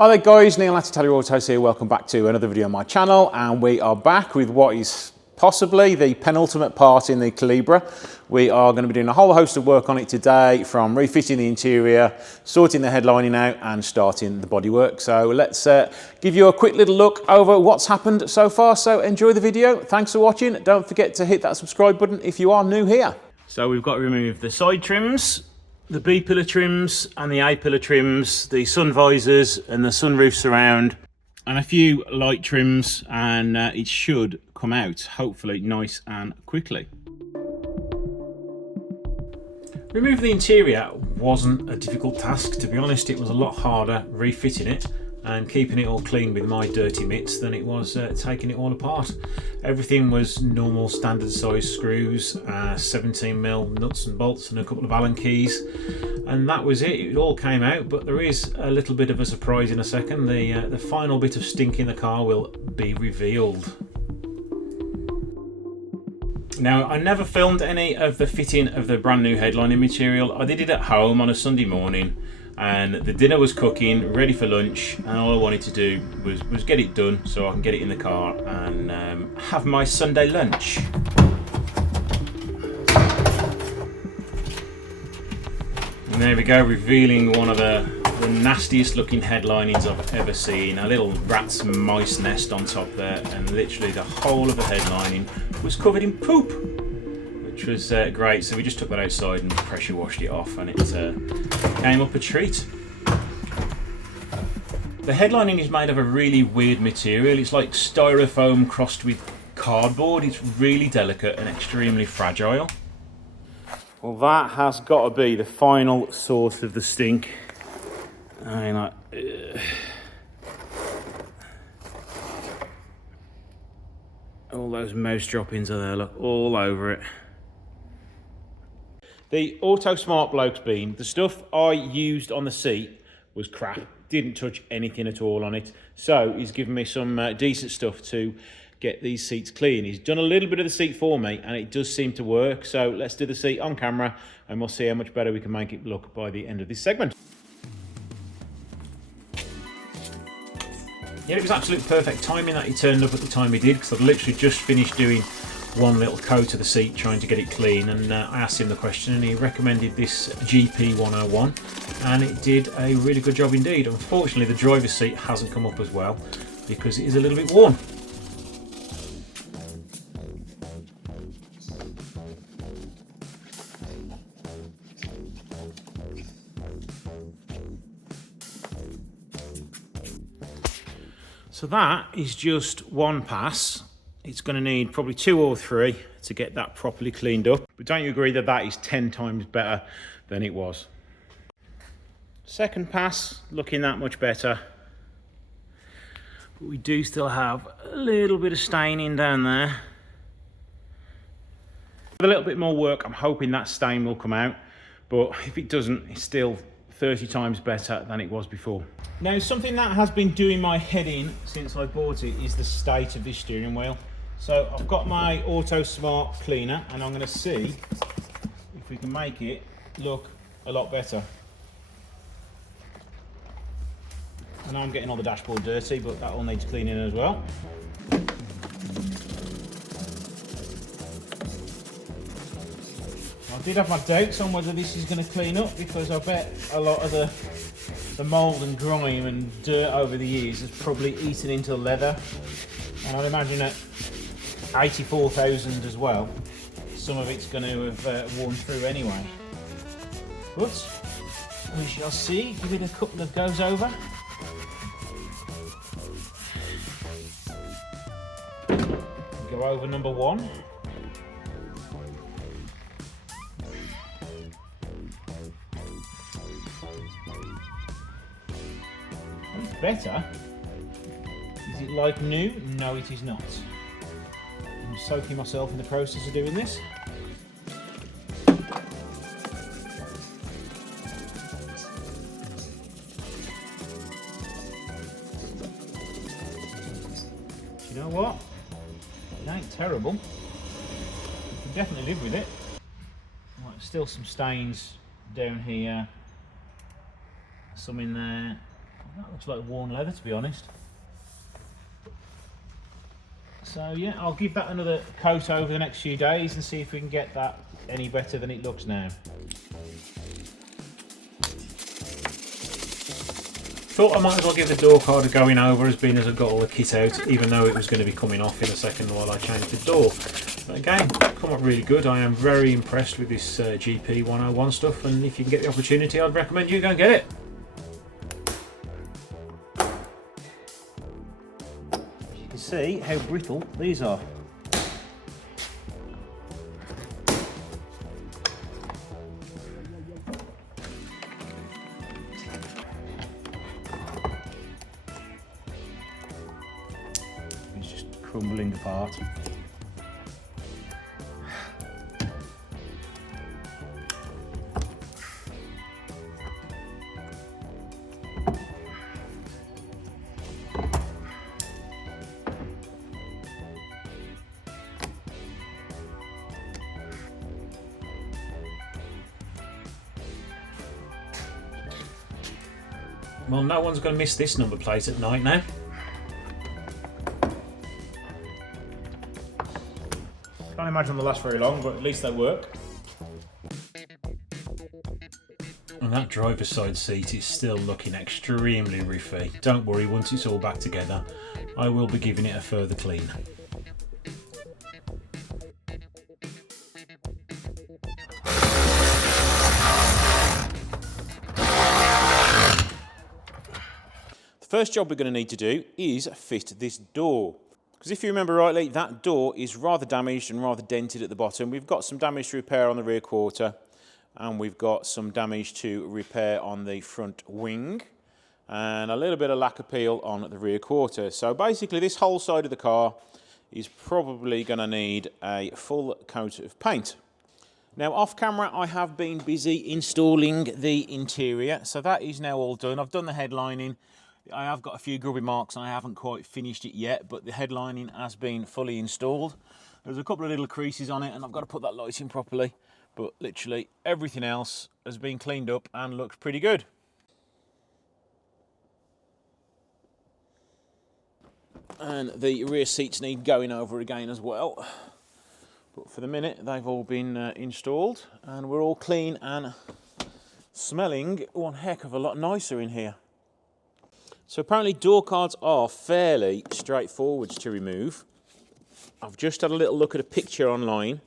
Hi there guys, Neil at Italia Autos here. Welcome back to another video on my channel, and we are back with what is possibly the penultimate part in the Calibra. We are going to be doing a whole host of work on it today, from refitting the interior, sorting the headlining out and starting the bodywork. So let's give you a quick little look over what's happened so far. So enjoy the video. Thanks for watching. Don't forget to hit that subscribe button if you are new here. So we've got to remove the side trims, the B pillar trims and the A pillar trims, the sun visors and the sunroof surround, and a few light trims, and it should come out hopefully nice and quickly. Removing the interior wasn't a difficult task, to be honest. It was a lot harder refitting it and keeping it all clean with my dirty mitts than it was taking it all apart. Everything was normal standard size screws, 17mm nuts and bolts and a couple of Allen keys, and that was it. It all came out, but there is a little bit of a surprise in a second. The final bit of stink in the car will be revealed. Now, I never filmed any of the fitting of the brand new headlining material. I did it at home on a Sunday morning, and the dinner was cooking, ready for lunch, and all I wanted to do was get it done so I can get it in the car and have my Sunday lunch. And there we go, revealing one of the nastiest looking headlinings I've ever seen. A little rat's mice nest on top there, and literally the whole of the headlining was covered in poop, which was great. So we just took that outside and pressure washed it off, and it came up a treat. The headlining is made of a really weird material. It's like styrofoam crossed with cardboard. It's really delicate and extremely fragile. Well, that has got to be the final source of the stink. I mean, all those mouse droppings are there, look, all over it. The Auto Smart Blokes beam, the stuff I used on the seat was crap. Didn't touch anything at all on it. So he's given me some decent stuff to get these seats clean. He's done a little bit of the seat for me, and it does seem to work. So let's do the seat on camera, and we'll see how much better we can make it look by the end of this segment. Yeah, it was absolute perfect timing that he turned up at the time he did, because I'd literally just finished doing one little coat of the seat trying to get it clean, and I asked him the question and he recommended this GP101, and it did a really good job indeed. Unfortunately, the driver's seat hasn't come up as well because it is a little bit worn. So that is just one pass. It's going to need probably 2 or 3 to get that properly cleaned up. But don't you agree that that is 10 times better than it was? Second pass, looking that much better. But we do still have a little bit of staining down there. With a little bit more work, I'm hoping that stain will come out. But if it doesn't, it's still 30 times better than it was before. Now, something that has been doing my head in since I bought it is the state of this steering wheel. So I've got my Auto Smart cleaner, and I'm going to see if we can make it look a lot better. I know I'm getting all the dashboard dirty, but that all needs cleaning as well. I did have my doubts on whether this is going to clean up, because I bet a lot of the mould and grime and dirt over the years has probably eaten into the leather, and I'd imagine at 84,000 as well, some of it's going to have worn through anyway. But we shall see. Give it a couple of goes over. Go over number 1. Better. Is it like new? No, it is not. I'm soaking myself in the process of doing this. You know what? It ain't terrible. You can definitely live with it. Right, still some stains down here, some in there, That looks like worn leather, to be honest. So yeah, I'll give that another coat over the next few days and see if we can get that any better than it looks now. Thought I might as well give the door card a going over, as being as I got all the kit out, even though it was going to be coming off in a second while I changed the door. But again, come up really good. I am very impressed with this GP 101 stuff, and if you can get the opportunity, I'd recommend you go and get it. You can see how brittle these are. Crumbling apart. Well, no one's going to miss this number plate at night now. Can't imagine they'll last very long, but at least they work. And that driver's side seat is still looking extremely riffy. Don't worry, once it's all back together, I will be giving it a further clean. The first job we're going to need to do is fit this door. Because if you remember rightly, that door is rather damaged and rather dented at the bottom. We've got some damage to repair on the rear quarter, and we've got some damage to repair on the front wing, and a little bit of lack of peel on the rear quarter. So basically this whole side of the car is probably going to need a full coat of paint. Now off camera I have been busy installing the interior, so that is now all done. I've done the headlining. I have got a few grubby marks and I haven't quite finished it yet, but the headlining has been fully installed. There's a couple of little creases on it and I've got to put that light in properly, but literally everything else has been cleaned up and looks pretty good. And the rear seats need going over again as well. But for the minute they've all been installed and we're all clean and smelling one heck of a lot nicer in here. So apparently door cards are fairly straightforward to remove. I've just had a little look at a picture online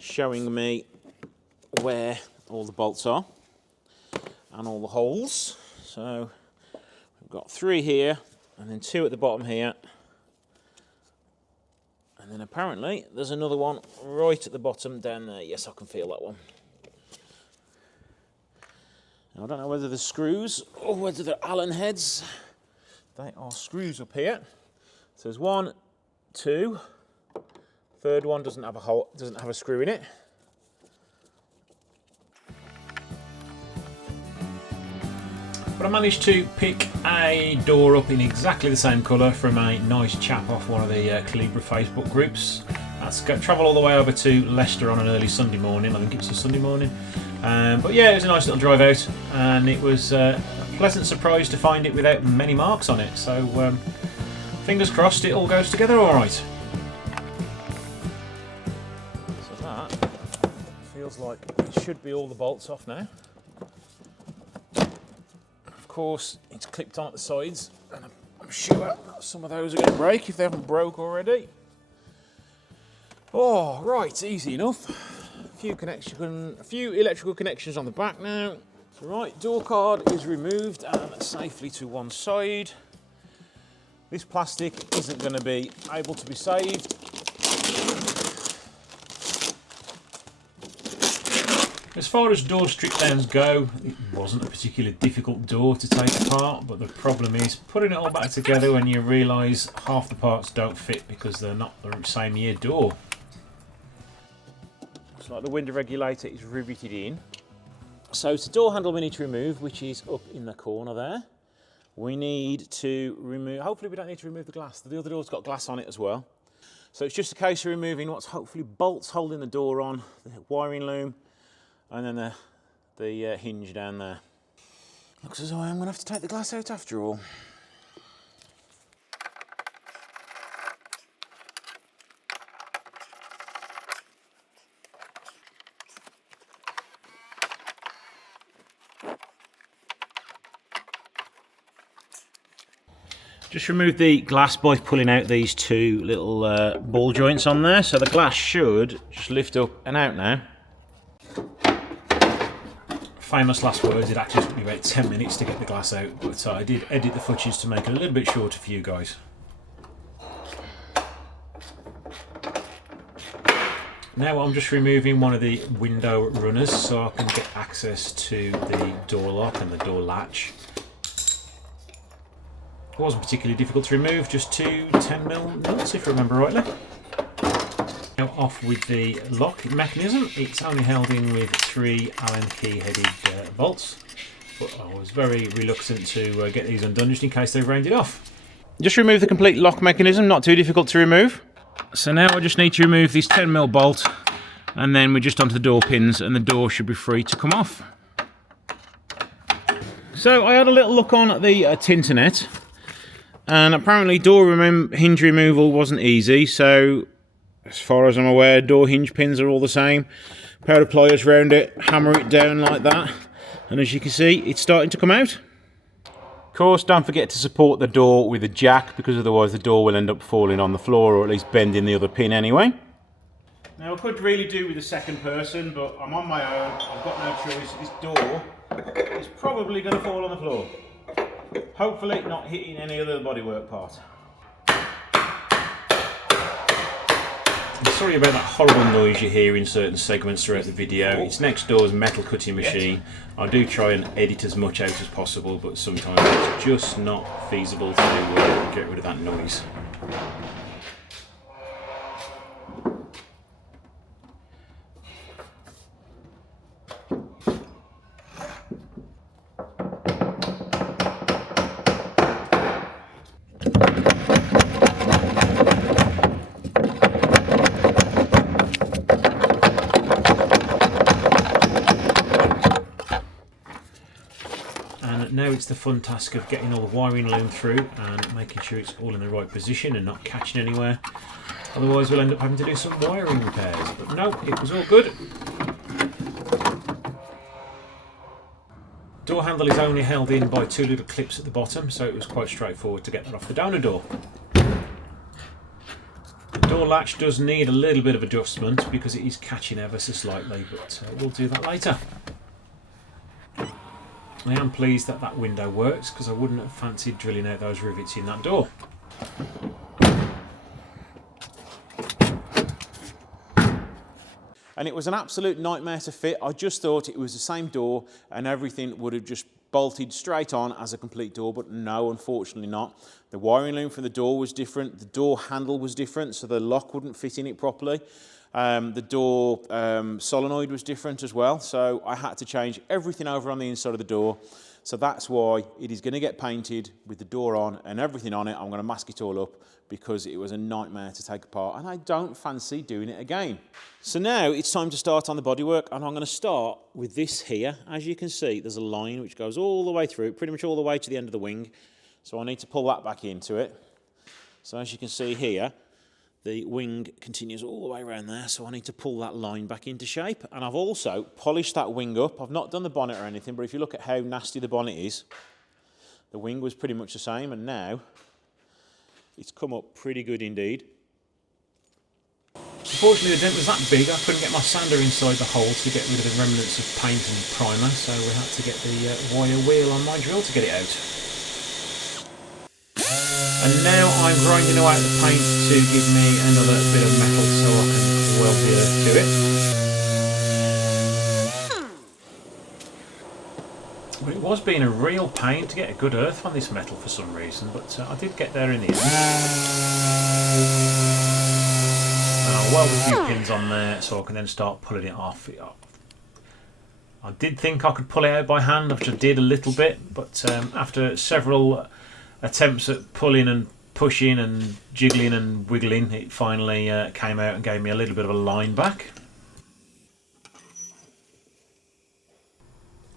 showing me where all the bolts are and all the holes. So we've got 3 here and then 2 at the bottom here. And then apparently there's another one right at the bottom down there. Yes, I can feel that one. I don't know whether they're screws or whether they're Allen heads. They are screws up here. So there's 1, 2. Third one doesn't have a hole, doesn't have a screw in it. But I managed to pick a door up in exactly the same colour from a nice chap off one of the Calibra Facebook groups. That's travel all the way over to Leicester on an early Sunday morning. I think it was a Sunday morning. But yeah, it was a nice little drive out, and it was a pleasant surprise to find it without many marks on it. So fingers crossed it all goes together all right. So that feels like it should be all the bolts off now. Of course, it's clipped on at the sides, and I'm sure some of those are going to break if they haven't broke already. Oh, right, easy enough. A few electrical connections on the back now. Right, door card is removed and safely to one side. This plastic isn't going to be able to be saved. As far as door strip downs go, it wasn't a particularly difficult door to take apart, but the problem is putting it all back together when you realise half the parts don't fit because they're not the same year door. Looks like the window regulator is riveted in. So it's a door handle we need to remove, which is up in the corner there. We need to remove, hopefully we don't need to remove the glass. The other door's got glass on it as well. So it's just a case of removing what's hopefully bolts holding the door on, the wiring loom, and then the hinge down there. Looks as though I'm going to have to take the glass out after all. Just remove the glass by pulling out these two little ball joints on there, so the glass should just lift up and out now. Famous last words, it actually took me about 10 minutes to get the glass out, but I did edit the footage to make it a little bit shorter for you guys. Now I'm just removing one of the window runners so I can get access to the door lock and the door latch. It wasn't particularly difficult to remove, just two 10mm nuts if I remember rightly. Now off with the lock mechanism. It's only held in with 3 Allen key headed bolts, but I was very reluctant to get these undone just in case they rained it off. Just remove the complete lock mechanism, not too difficult to remove. So now I just need to remove this 10mm bolt, and then we're just onto the door pins and the door should be free to come off. So I had a little look on at the Tinternet, and apparently door hinge removal wasn't easy, so as far as I'm aware, door hinge pins are all the same. Pair of pliers round it, hammer it down like that, and as you can see, it's starting to come out. Of course, don't forget to support the door with a jack, because otherwise the door will end up falling on the floor, or at least bending the other pin anyway. Now I could really do with a second person, but I'm on my own, I've got no choice. This door is probably going to fall on the floor. Hopefully not hitting any other bodywork part. I'm sorry about that horrible noise you hear in certain segments throughout the video. It's next door's metal cutting machine. I do try and edit as much out as possible, but sometimes it's just not feasible to get rid of that noise. Now it's the fun task of getting all the wiring loom through and making sure it's all in the right position and not catching anywhere. Otherwise we'll end up having to do some wiring repairs. But no, it was all good. Door handle is only held in by 2 little clips at the bottom, so it was quite straightforward to get that off the donor door. The door latch does need a little bit of adjustment because it is catching ever so slightly, but we'll do that later. I am pleased that that window works, because I wouldn't have fancied drilling out those rivets in that door. And it was an absolute nightmare to fit. I just thought it was the same door and everything would have just bolted straight on as a complete door, but no, unfortunately not. The wiring loom for the door was different, the door handle was different, so the lock wouldn't fit in it properly. The door solenoid was different as well, so I had to change everything over on the inside of the door. So that's why it is going to get painted with the door on and everything on it. I'm going to mask it all up because it was a nightmare to take apart and I don't fancy doing it again. So now it's time to start on the bodywork, and I'm going to start with this here. As you can see, there's a line which goes all the way through, pretty much all the way to the end of the wing. So I need to pull that back into it. So as you can see here, the wing continues all the way around there, so I need to pull that line back into shape. And I've also polished that wing up. I've not done the bonnet or anything, but if you look at how nasty the bonnet is, the wing was pretty much the same, and now it's come up pretty good indeed. Unfortunately, the dent was that big, I couldn't get my sander inside the hole to get rid of the remnants of paint and primer, so we had to get the wire wheel on my drill to get it out. And now I'm grinding away at the paint to give me another bit of metal so I can weld the earth to it. But it was being a real pain to get a good earth on this metal for some reason, but I did get there in the end. And I'll weld a few pins on there so I can then start pulling it off. I did think I could pull it out by hand, which I did a little bit, but after several attempts at pulling and pushing and jiggling and wiggling, it finally came out and gave me a little bit of a line back.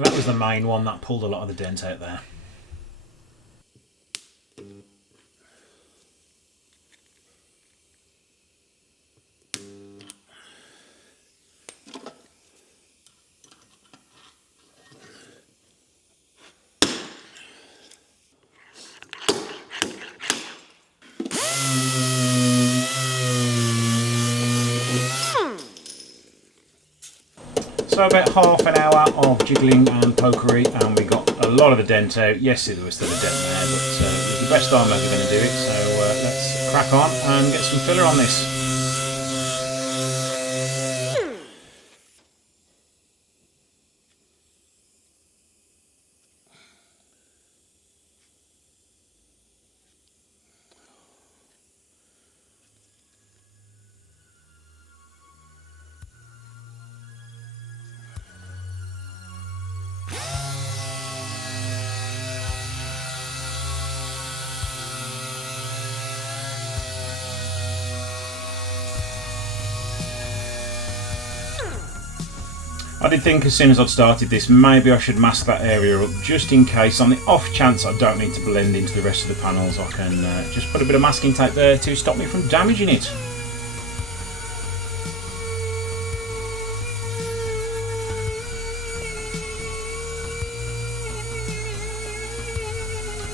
That was the main one that pulled a lot of the dent out there. So about half an hour of jiggling and pokery and we got a lot of the dent out. Yes, there was still a dent there, but it was the best I'm ever going to do it, so let's crack on and get some filler on this. I did think as soon as I'd started this, maybe I should mask that area up just in case, on the off chance I don't need to blend into the rest of the panels. I can just put a bit of masking tape there to stop me from damaging it.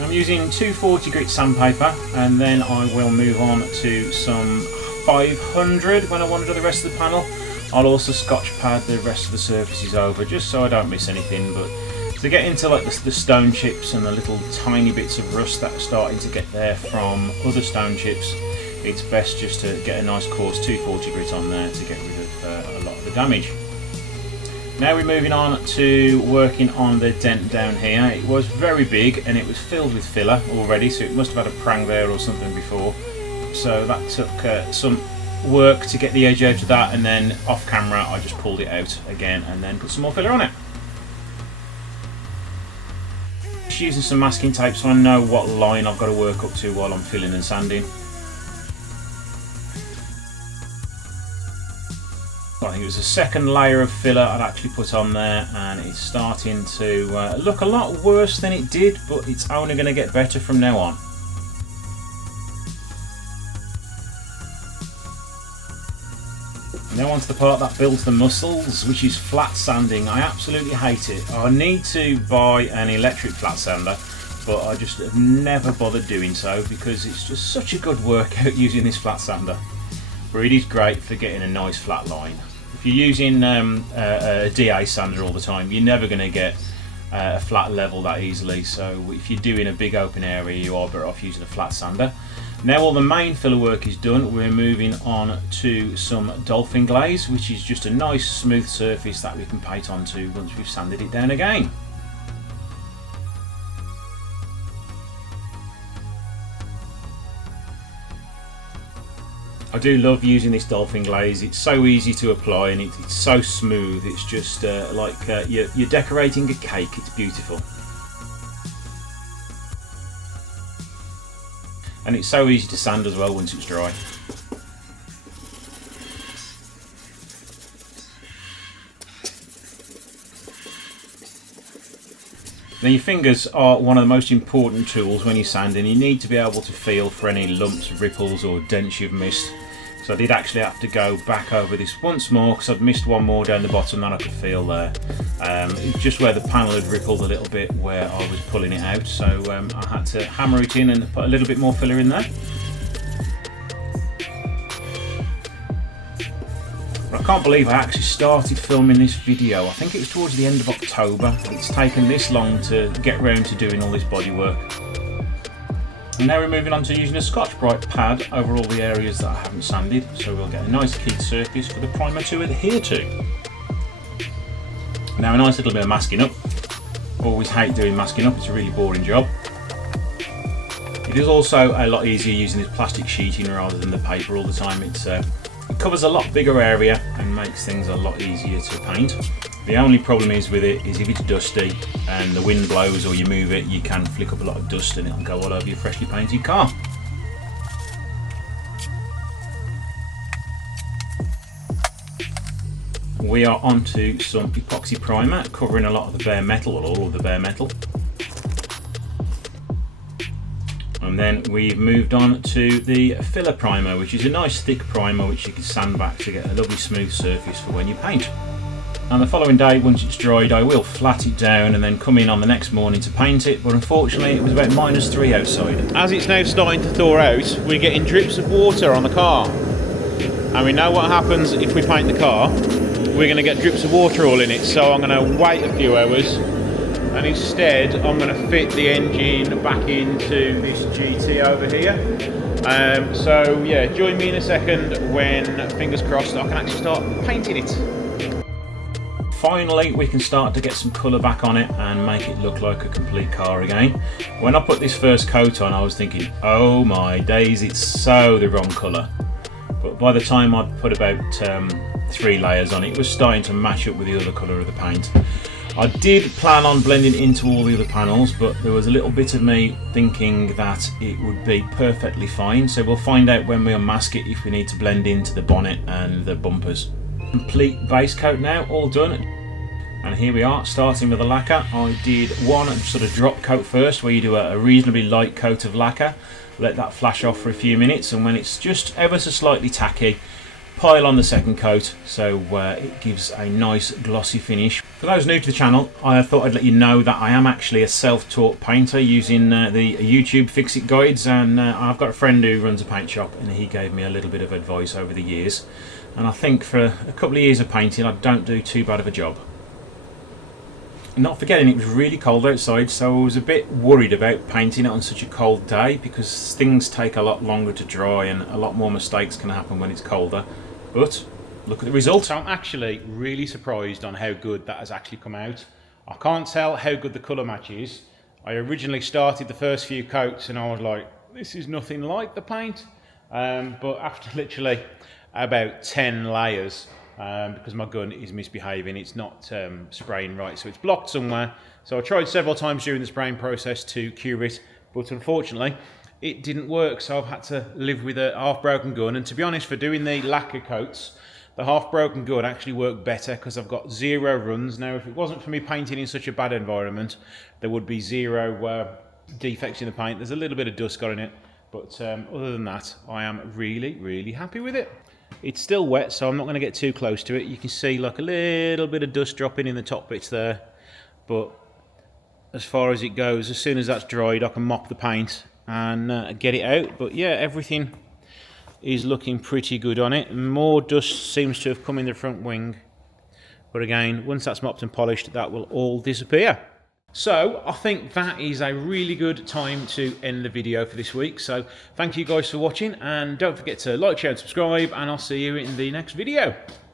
I'm using 240 grit sandpaper and then I will move on to some 500 when I want to do the rest of the panel. I'll also scotch pad the rest of the surfaces over just so I don't miss anything, but to get into like the stone chips and the little tiny bits of rust that are starting to get there from other stone chips, it's best just to get a nice coarse 240 grit on there to get rid of a lot of the damage. Now we're moving on to working on the dent down here. It was very big and it was filled with filler already, so it must have had a prang there or something before. So that took some work to get the edge out of that, and then off camera I just pulled it out again and then put some more filler on it. Just using some masking tape so I know what line I've got to work up to while I'm filling and sanding. I think it was the second layer of filler I'd actually put on there, and it's starting to look a lot worse than it did, but it's only going to get better from now on. Now onto the part that builds the muscles, which is flat sanding. I absolutely hate it. I need to buy an electric flat sander, but I just have never bothered doing so because it's just such a good workout using this flat sander. But it is great for getting a nice flat line. If you're using a DA sander all the time, you're never going to get a flat level that easily. So if you're doing a big open area, you are better off using a flat sander. Now all the main filler work is done, we're moving on to some dolphin glaze, which is just a nice smooth surface that we can paint onto once we've sanded it down again. I do love using this dolphin glaze. It's so easy to apply and it's so smooth. It's just like you're decorating a cake. It's beautiful. And it's so easy to sand as well once it's dry. Now your fingers are one of the most important tools when you're sanding. You need to be able to feel for any lumps, ripples or dents you've missed. So I did actually have to go back over this once more because I'd missed one more down the bottom than I could feel there. Just where the panel had rippled a little bit where I was pulling it out, so I had to hammer it in and put a little bit more filler in there. But I can't believe I actually started filming this video. I think it was towards the end of October. It's taken this long to get round to doing all this body work. And now we're moving on to using a Scotch-Brite pad over all the areas that I haven't sanded, so we'll get a nice keyed surface for the primer to adhere to. Now a nice little bit of masking up. Always hate doing masking up, it's a really boring job. It is also a lot easier using this plastic sheeting rather than the paper all the time. It covers a lot bigger area and makes things a lot easier to paint. The only problem is with it is if it's dusty and the wind blows or you move it, you can flick up a lot of dust and it'll go all over your freshly painted car. we are onto some epoxy primer, covering a lot of the bare metal, or all of the bare metal. And then we've moved on to the filler primer, which is a nice thick primer which you can sand back to get a lovely smooth surface for when you paint. And the following day, once it's dried, I will flat it down and then come in on the next morning to paint it, but unfortunately it was about -3 outside. As it's now starting to thaw out, we're getting drips of water on the car. And we know what happens if we paint the car. We're going to get drips of water all in it, so I'm going to wait a few hours, and instead I'm going to fit the engine back into this GT over here. So yeah, join me in a second when, fingers crossed, I can actually start painting it. Finally, we can start to get some colour back on it and make it look like a complete car again. When I put this first coat on, I was thinking, oh my days, it's so the wrong colour. But by the time I'd put about 3 layers on, it was starting to match up with the other colour of the paint. I did plan on blending into all the other panels, but there was a little bit of me thinking that it would be perfectly fine. So we'll find out when we unmask it if we need to blend into the bonnet and the bumpers. Complete base coat now, all done. And here we are, starting with the lacquer. I did one sort of drop coat first, where you do a reasonably light coat of lacquer, let that flash off for a few minutes, and when it's just ever so slightly tacky, pile on the second coat, so it gives a nice glossy finish. For those new to the channel, I thought I'd let you know that I am actually a self-taught painter using the YouTube Fix-It guides, and I've got a friend who runs a paint shop, and he gave me a little bit of advice over the years. And I think for a couple of years of painting, I don't do too bad of a job. Not forgetting it was really cold outside, so I was a bit worried about painting it on such a cold day, because things take a lot longer to dry and a lot more mistakes can happen when it's colder. But look at the result. So I'm actually really surprised on how good that has actually come out. I can't tell how good the colour match is. I originally started the first few coats and I was like, this is nothing like the paint. But after literally about 10 layers, because my gun is misbehaving, it's not spraying right, so it's blocked somewhere. So I tried several times during the spraying process to cure it, but unfortunately it didn't work, so I've had to live with a half-broken gun. And to be honest, for doing the lacquer coats, the half-broken gun actually worked better because I've got 0 runs. Now, if it wasn't for me painting in such a bad environment, there would be 0 defects in the paint. There's a little bit of dust got in it, but other than that, I am really, really happy with it. It's still wet, so I'm not going to get too close to it. You can see like a little bit of dust dropping in the top bits there, but as far as it goes, as soon as that's dried, I can mop the paint and get it out. But yeah, everything is looking pretty good on it. More dust seems to have come in the front wing, but again, once that's mopped and polished, that will all disappear. So I think that is a really good time to end the video for this week. So thank you guys for watching, and don't forget to like, share and subscribe, and I'll see you in the next video.